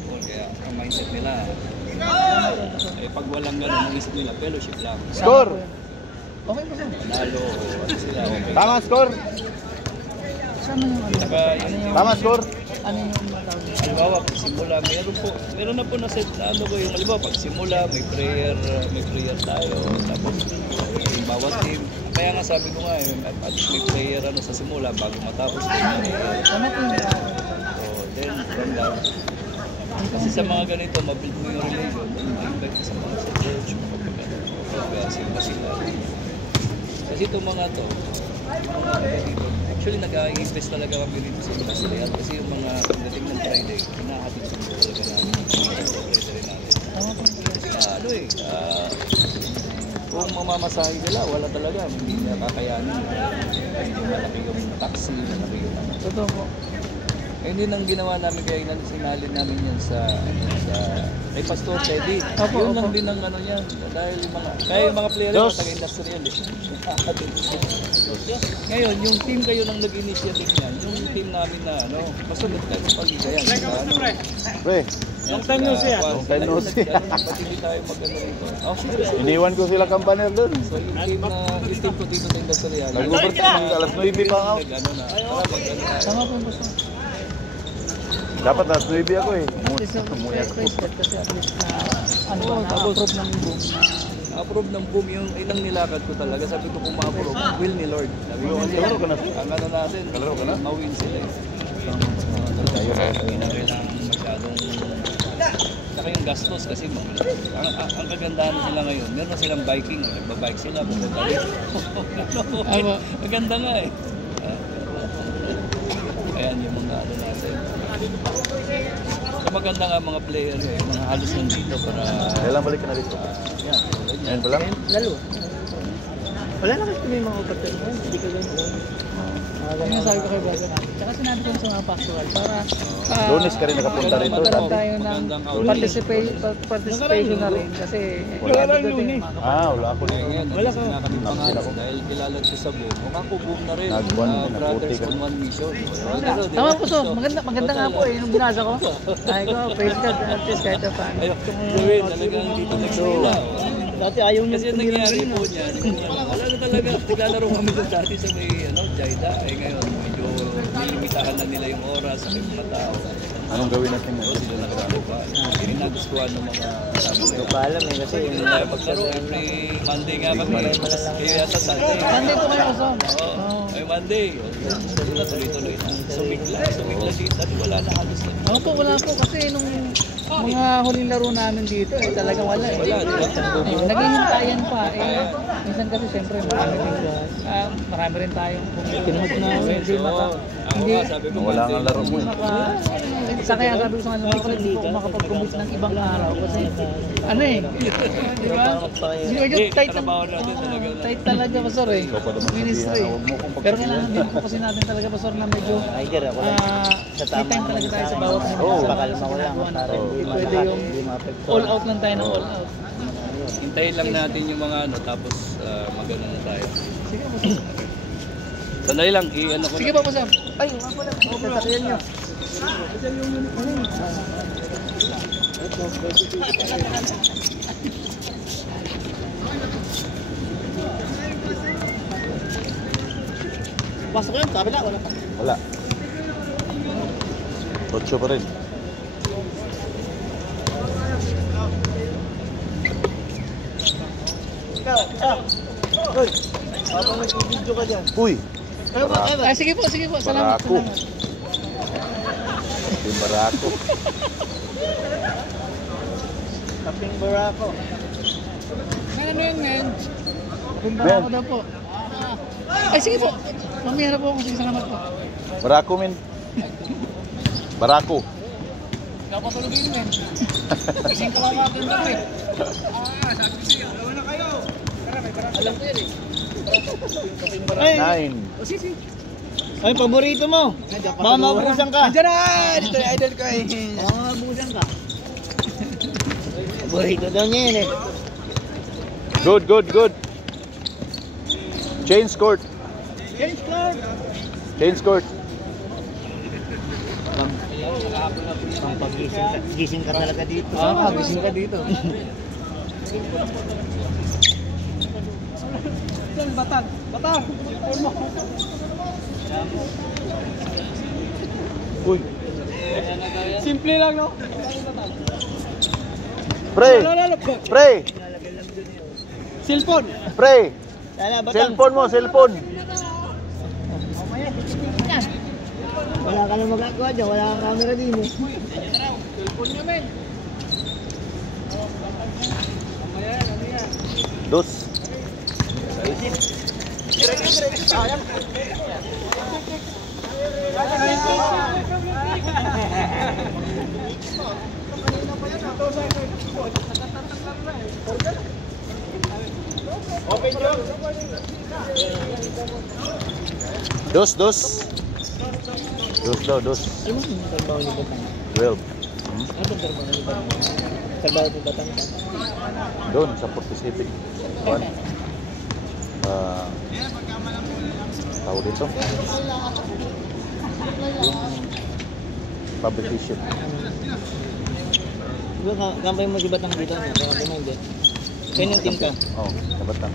Kaya ang mindset nila, pag walang gano'n, ang isip nila, fellowship lang. Score! Okay po sir. Panalo, ano sila, okay. Tama score! Sama yung ano? Tama score! Ano yung tawag? Halimbawa, pag simula, meron na po na set na ano ko yung halimbawa, pag simula, may prayer tayo, tapos yung bawat team. Kaya nga sabi ko nga, at least may prayer ano sa simula bago matapos. Ano po yung So, then, from that. Kasi sa mga ganito, mabuild mo yung relation, invite ka sa mga sa church, magpagsimba sila. Kasi itong mga to, actually nag-i-invest talaga kami dito sa Industrial kasi yung mga pagdating ng Friday, hinahatid sa mga talaga namin sa treasury natin. Kasi kung mamamasahe nila, wala talaga, hindi niya kakayanin. Malaki yung taxi, malaki yung ano. totoo po? Ayun din ang ginawa namin kaya sinalin namin yan sa kay Pastor Teddy. Yun lang din ang ano niya dahil yung mga player yung taga-industrial Ngayon, yung team kayo nang nag-initiative niyan, yung team namin na masunod kayo sa pag-igayan. Pre, Long time no see. Long time no see. Ba't hindi tayo mag-ano rito? iniwan ko sila kampaner doon. So yung team ko dito sa industrial. Nag-overtime, alas 9 pa ako. Tama po po sir. Dapat alas 9 ako eh. At least kasi at least na-approve ng boom. Approve ng boom yung inang nilakad ko talaga. Sabi ko kung ma-approve, will ni Lord. Sabi ko kasi Kalaro ka na. ang ano natin, Kalaro ka na. mawin sila eh. Hindi na kailangan masyadong saka yung gastos kasi ang kagandahan nila ngayon, meron silang biking, nagbabike sila, pupunta rin. Maganda nga eh. Ayan yung mga ano natin. So maganda nga mga player eh, mga halos nandito para Kailan balik ka na dito? yan. Ngayon ba lang? Lalo. Wala na kasi may mga kapatid mo. Hindi ka ganun. Yung nasabi ko kay brother natin. Tsaka sinabi ko sa mga pastoral para Lunes ka rin nakapunta rito. magkaroon tayo ng participation na rin kasi Wala wala ako Kaya dito. ngayon, wala ka pangalan dahil kilala ko sa boom. O ako boom na rin. Brothers on one mission. Tama po so, maganda nga po eh nung binasa ko. Ay ko, praise God at least kahit pa. Ayaw kong gawin, talagang dito nagsila. Dati ayaw niya. Kasi yung nangyari po niyan, wala na talaga, naglalaro kami doon dati sa may Jaida. Ngayon, medyo nilimitahan na nila yung oras sa mga tao. Anong gawin natin So, sila nagsalo pa. Hindi nagustuhan ng mga kasama nila. Paalam eh kasi Hindi tayo magsaro every Monday nga kami. Kayo yata Sunday. Sunday po kayo sa. Oo, ay Monday. Doon na tuloy-tuloy na. Sumigla dito. Wala na halos na. Ako po, wala po kasi nung mga huling laro namin dito eh talagang wala eh. Naghihintayan pa eh. Minsan kasi siyempre marami rin tayong pinunod na hindi Sabi ko, Wala nga laro mo eh. sa kaya sabi ko sa kanila, hindi ko makapag-commit ng ibang araw kasi ano eh, di ba? Medyo tight tight talaga pastor eh, ministry. Pero kailangan din po kasi natin talaga pastor na medyo may time talaga tayo sa bawat hindi pwede yung all out lang tayo ng all out. hintayin lang natin yung mga tapos magano na tayo. Sige po sir. Sandali lang, i-ano ko Sige na. po sir. Ay, wala pala. Sasakyan nyo. Pasok yun, kabila, wala pa. Wala. 8 pa rin. Uy, habang nag-video ka dyan. Uy! Ay, sige po, salamat. Barako. Yung barako. Kaping barako. Ano yun, men? Kaping barako daw po. Ay, sige po. Mamaya na po ako. Sige, salamat po. Barako, men. Barako. Kapatulogin, men. Ising kalamatan daw eh. Sabi ko siya, alawa na kayo. Alam ko yan eh. 9. Sige. Ay, paborito mo. Baka mabusan ka. Andiyan na! Dito yung idol ko eh. Baka mabusan ka. Paborito daw niya yun eh. Good. Change court. Change court. Change court. Ang gising ka talaga dito. Gising ka dito. Batag! Batag! Uy. Simple lang, no? Pre! Pre! Cellphone! Pre! Batang. Cellphone mo, cellphone. Wala ka na magagawa dyan, wala kang camera din eh. Cellphone nyo, men! Dos. Dos, dos. Dos daw, dos. Ano ba yung trabaho ni Batang? 12. Ano ba yung trabaho ni Batang? Trabaho ni Batang ka? Doon sa 47. One. Tawag dito. Yung fabrication. Diba kampay mo si Batang dito? Kampay mo hindi? Kaya yung team ka? Oo, sa Batang.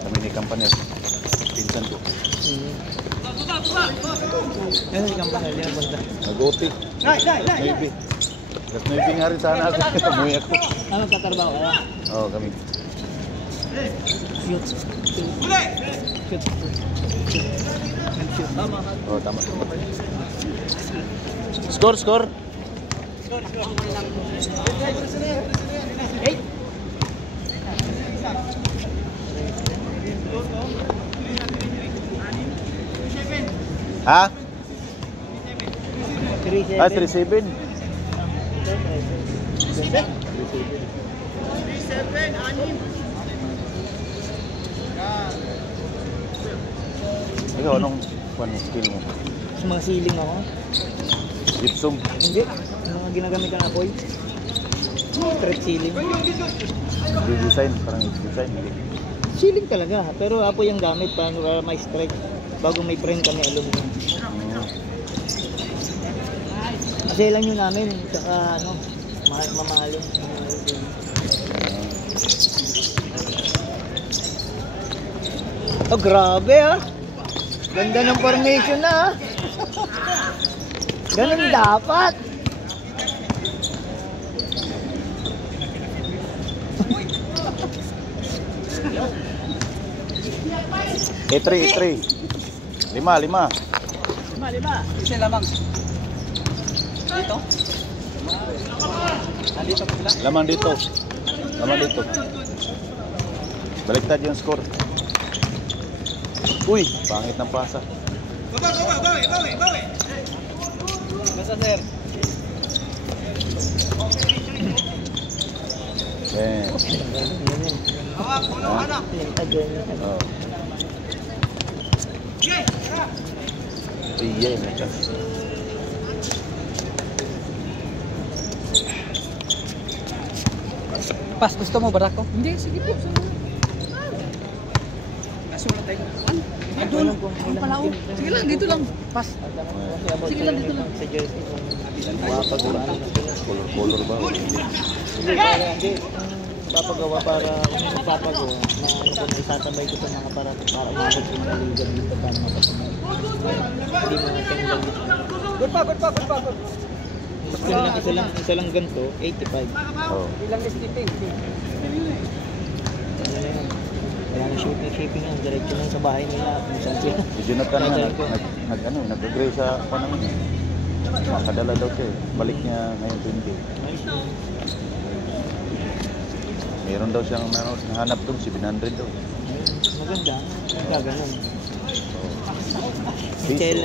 Kami ni Campanel. Pinsan ko. Ano si Campanel? Yan basta. Nag-OT. Maybe. Just maybe nga rin sana ako. Umuwi ako. Ano katrabaho ka? Oo, kami. Shoot. Shoot. Tama. Oo, tama. Score, score. Hey! Ha? 3-7. Ah, 3-7. Ikaw, anong skill mo? Sa mga ceiling ako? Gypsum. Hindi. Ano nga ginagamit ka na Koy? Straight ceiling. Design, parang design. Ceiling talaga. Pero apo yung gamit para may strike. Bago may frame kami aluminum. Kasi lang yun namin. Tsaka ano, mamahal yun. Oh, grabe ah. Ganda ng formation na ah. Ganun dapat. E3, E3. 5, 5. Lima. Isa lamang. Dito? Nandito pa sila? Lamang dito. Lamang dito. Baliktad yung score. Uy, pangit ng pasa. Bawi! Basta, sir. Eh. Oh. Iya, macam. Pas, gusto mo barako? Hindi, sige po. Kaso wala tayo. Ano pala ako? Sige lang, dito lang. Pas. Sige lang, dito lang. Sa jersey. Color ba? Hindi, para hindi. Papagawa para kung magpapagawa na ano kung isatabay ko sa mga para umabot yung naligan dito para mapasamay. Hindi mga tanggal. Good pa. Isa lang ganito, 85. Oh. Ilang skipping? Kaya na shipping yan, diretso lang sa bahay nila kung saan sila. Si Jonathan na nag-agree sa ako naman. Makadala daw siya eh. Balik niya ngayon 20. Meron daw siyang nahanap doon, 700 daw. Maganda, gaganon.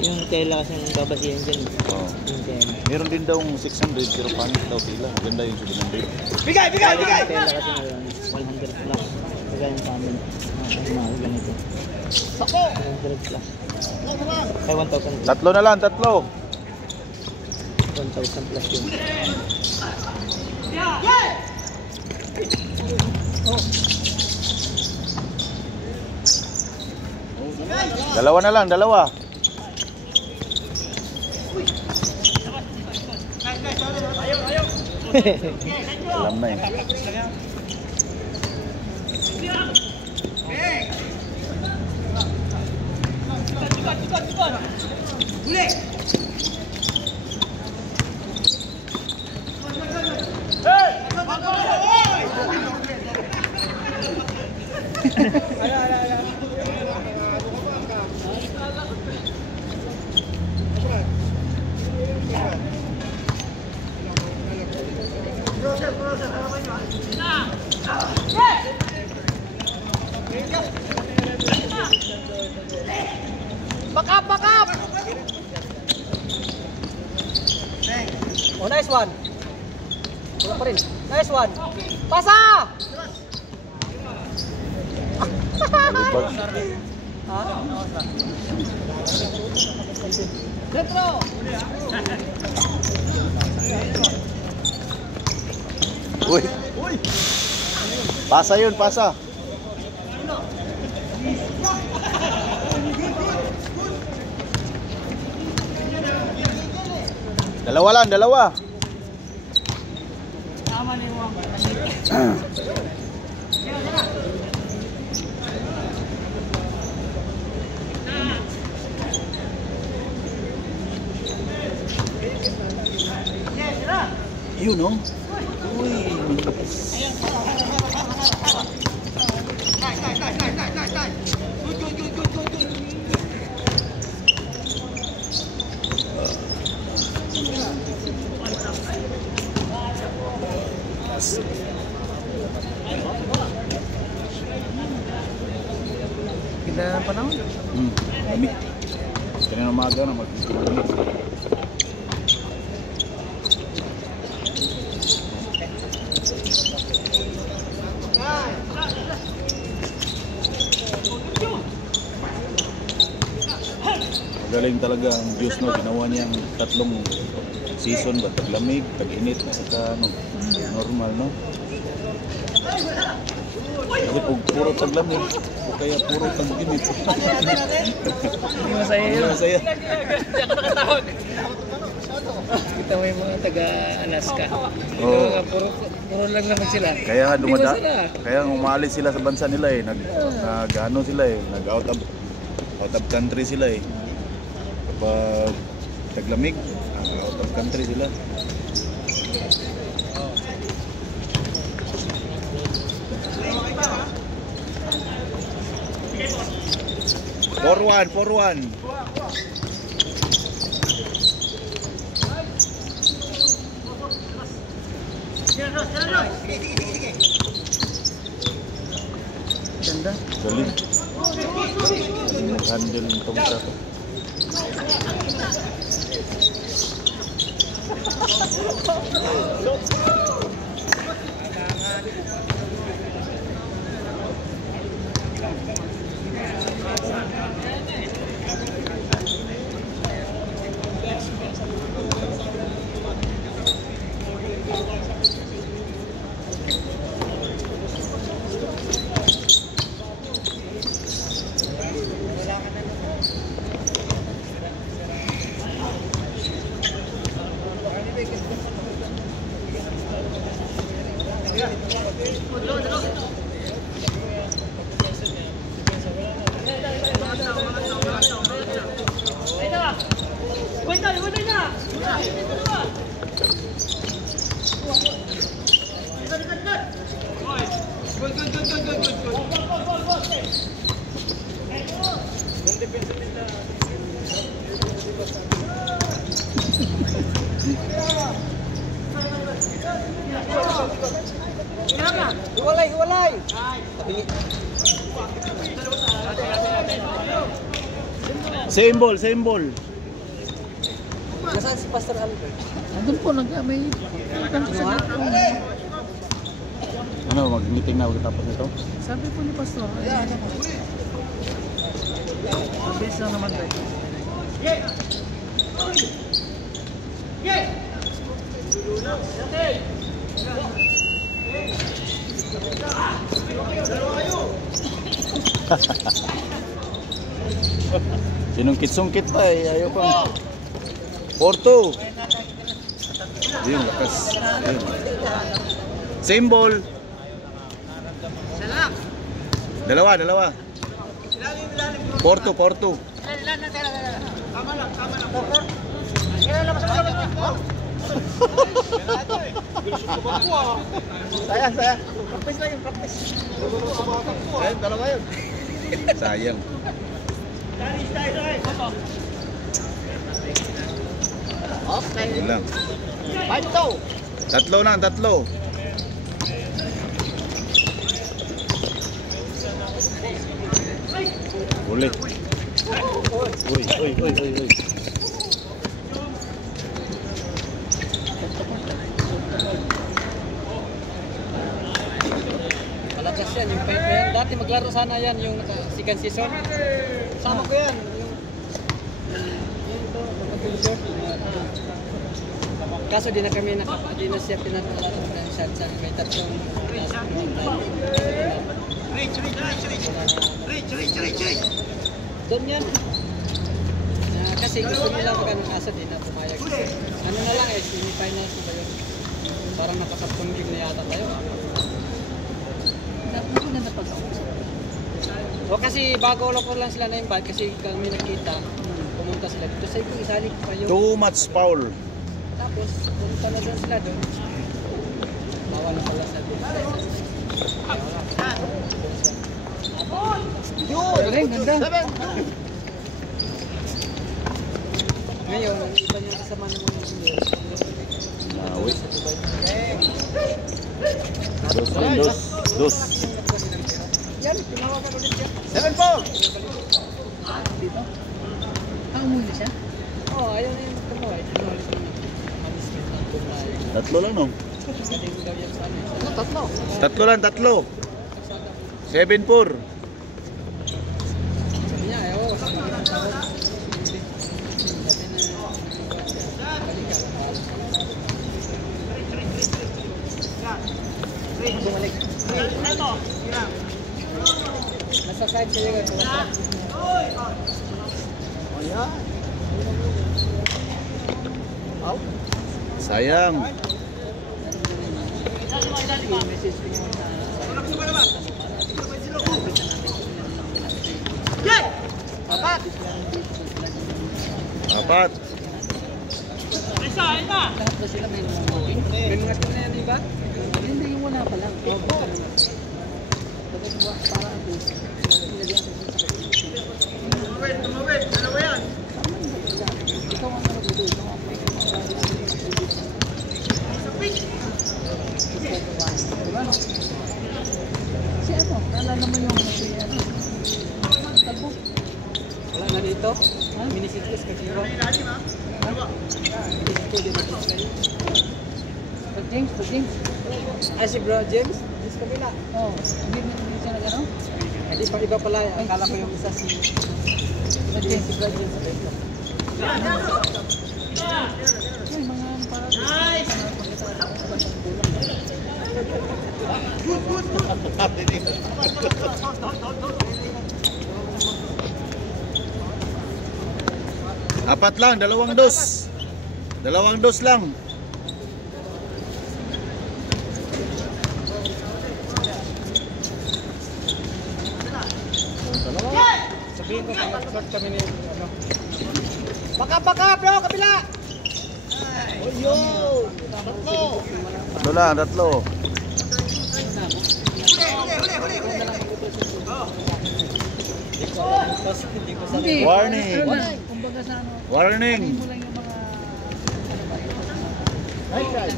Yung tela kasi yung babasihan dyan. Oh. Yung tela. Meron din daw 600 pero pangit daw sila. Maganda yung 700. Bigay! Yung tela kasi ngayon, 100 plus. Kagaya sa amin, mga ganito. 100 plus. Ay, 1,000 plus. Tatlo na lang, tatlo. 1,000 plus yun. Dalawa na lang, dalawa. Alam na eh. Back up! Oh, nice one. Wala pa rin. Nice one. Pasa! Ha? Retro! Uy! Pasa yun, pasa! Dalawa lang, dalawa! Tama ni mo. Yun no? Uy! Ganda ng panahon. Lamig. Kanina umaga na mag-lamig. Magaling talaga ang Diyos, no? Ginawa niyang 3 season ba? Taglamig, tag-init, saka ano, normal, no? Kasi puro taglamig, o kaya puro tag-init. Hindi masaya Hindi yun. masaya. Hindi ako nakatawag. Kita mo yung mga taga-Alaska. Oo. Puro lang naman sila. Kaya nga Hindi masaya. kaya umalis sila sa bansa nila eh. Nag-ano sila eh, nag-out of country sila eh. Kapag taglamig, out of country sila. Forward. Ganda. Galing. Galing mag-handle itong truck. Hiwalay! Same ball. Nasaan si Pastor Albert? Andun po, may Ano, mag-meeting na ulit tapos nito? sabi po ni Pastor. Mabilis lang naman tayo. Sinungkit-sungkit pa eh, ayaw pa. 4-2. Ayun, lakas. Ayun. Same ball. Dalawa. Porto. Saya. Practice lang yung practice. Ayun, dalawa yun. Sayang. Okay. Yun lang. Panto. Tatlo. Ulit. Uy. Malakas yan, yung paint na yan. Dati maglaro sana yan, yung second season. Sama ko yan. Yung ito, kapag-finisher. Kaso di na siya pinatularo ng shot sa may tatlong Reach. Doon yan. Kasi gusto nila magano, kaso di na pumayag. Ano na lang semi-finals na ba yun? Parang nakasaptong game na yata tayo. O kasi bago ko lang sila na invite kasi kami nakita, pumunta sila dito. Sabi ko, isali ko kayo. Too much foul. Tapos, pumunta na doon sila doon. Bawal na pala sa doon. Galing, ganda. Ngayon, iba niya kasama ng mga engineer. Nawit. Dos. Yan, tinawagan ulit yan. 7-4. Dito. Umuli siya? Oo, ayaw na yung tumawa. Tinawalis na naman. Tatlo lang, no? Galing daw yan sa amin. Tatlo. 7-4. Sabi niya, ayaw. Sabi niya, tawag. Bumalik. Nasa side kayo ka. Sayang. Message ko yun na Apat. lahat na sila may mga booking. May mga team na yan, di ba? Hindi, yung wala pa lang. Tapos buwan para ito. Nilagyan ko sa Ikaw ang ano dito. Ikaw ang may diba? Si ano? Naalala mo yung si ano? Talbo? wala na dito. Minisitis kasi ko. Minisito din ako kayo. Pag James. Ay si bro James, sa kabila. Oh, hindi siya nag-ano? Hindi pa iba pala. Akala ko yung isa si Pag James. si bro James sa dito. Ay, mga parang... Apat lang, dalawang dos. Dalawang dos lang. Sabihin ko kung short kami ni ano. Baka bro, kabila. Oh yo. Tatlo. Tapos hindi ko sa Hindi. Warning. Ano lang, kumbaga sa ano. Warning. Mo lang yung mga... Ano ba yun? right side.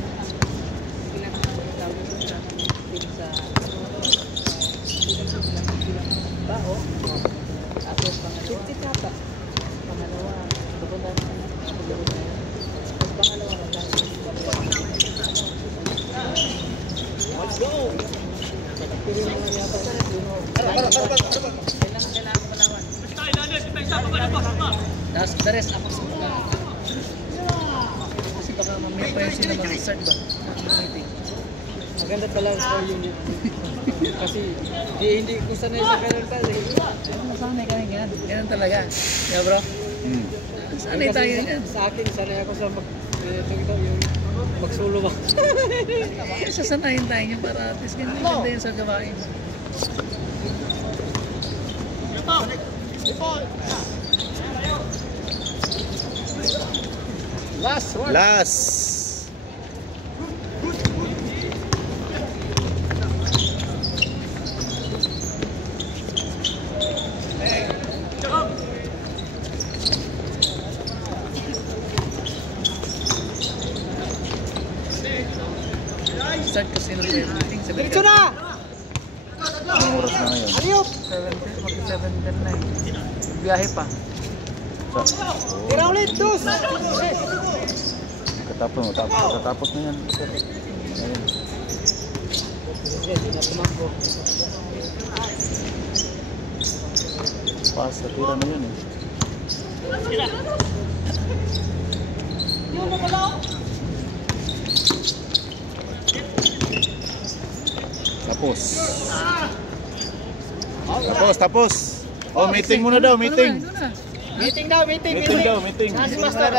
Bao. Tapos pangalawa. 50 tata. Pangalawa. Pupunta na pangalawa na tayo. Let's go. Pero yung mga yata. Kailangan ko malawan. Tapos the rest ako sa mga... Kasi baka mamaya pa yun sila mag-start ba? Maganda pala ang unit. Kasi hindi ko sanay sa ganun pala. Ano masanay ka rin yan? Ganun talaga. Yeah bro? Sanay tayo yan. Sa akin, sanay ako sa yung Sulo ba? Sasanayin tayo niya para at least ganda yun sa gawain. Last. Start kasi ng everything. Diretso na! Anong oras na ngayon? Aliyop! 7 din na eh. Biyahe pa. Tira ulit, dos! Katapos na yan. Ayun. Pas, tira na yun eh. Tapos. Oh, meeting muna daw, meeting. Ito na. Meeting daw, meeting! Meeting daw, meeting. Si Master.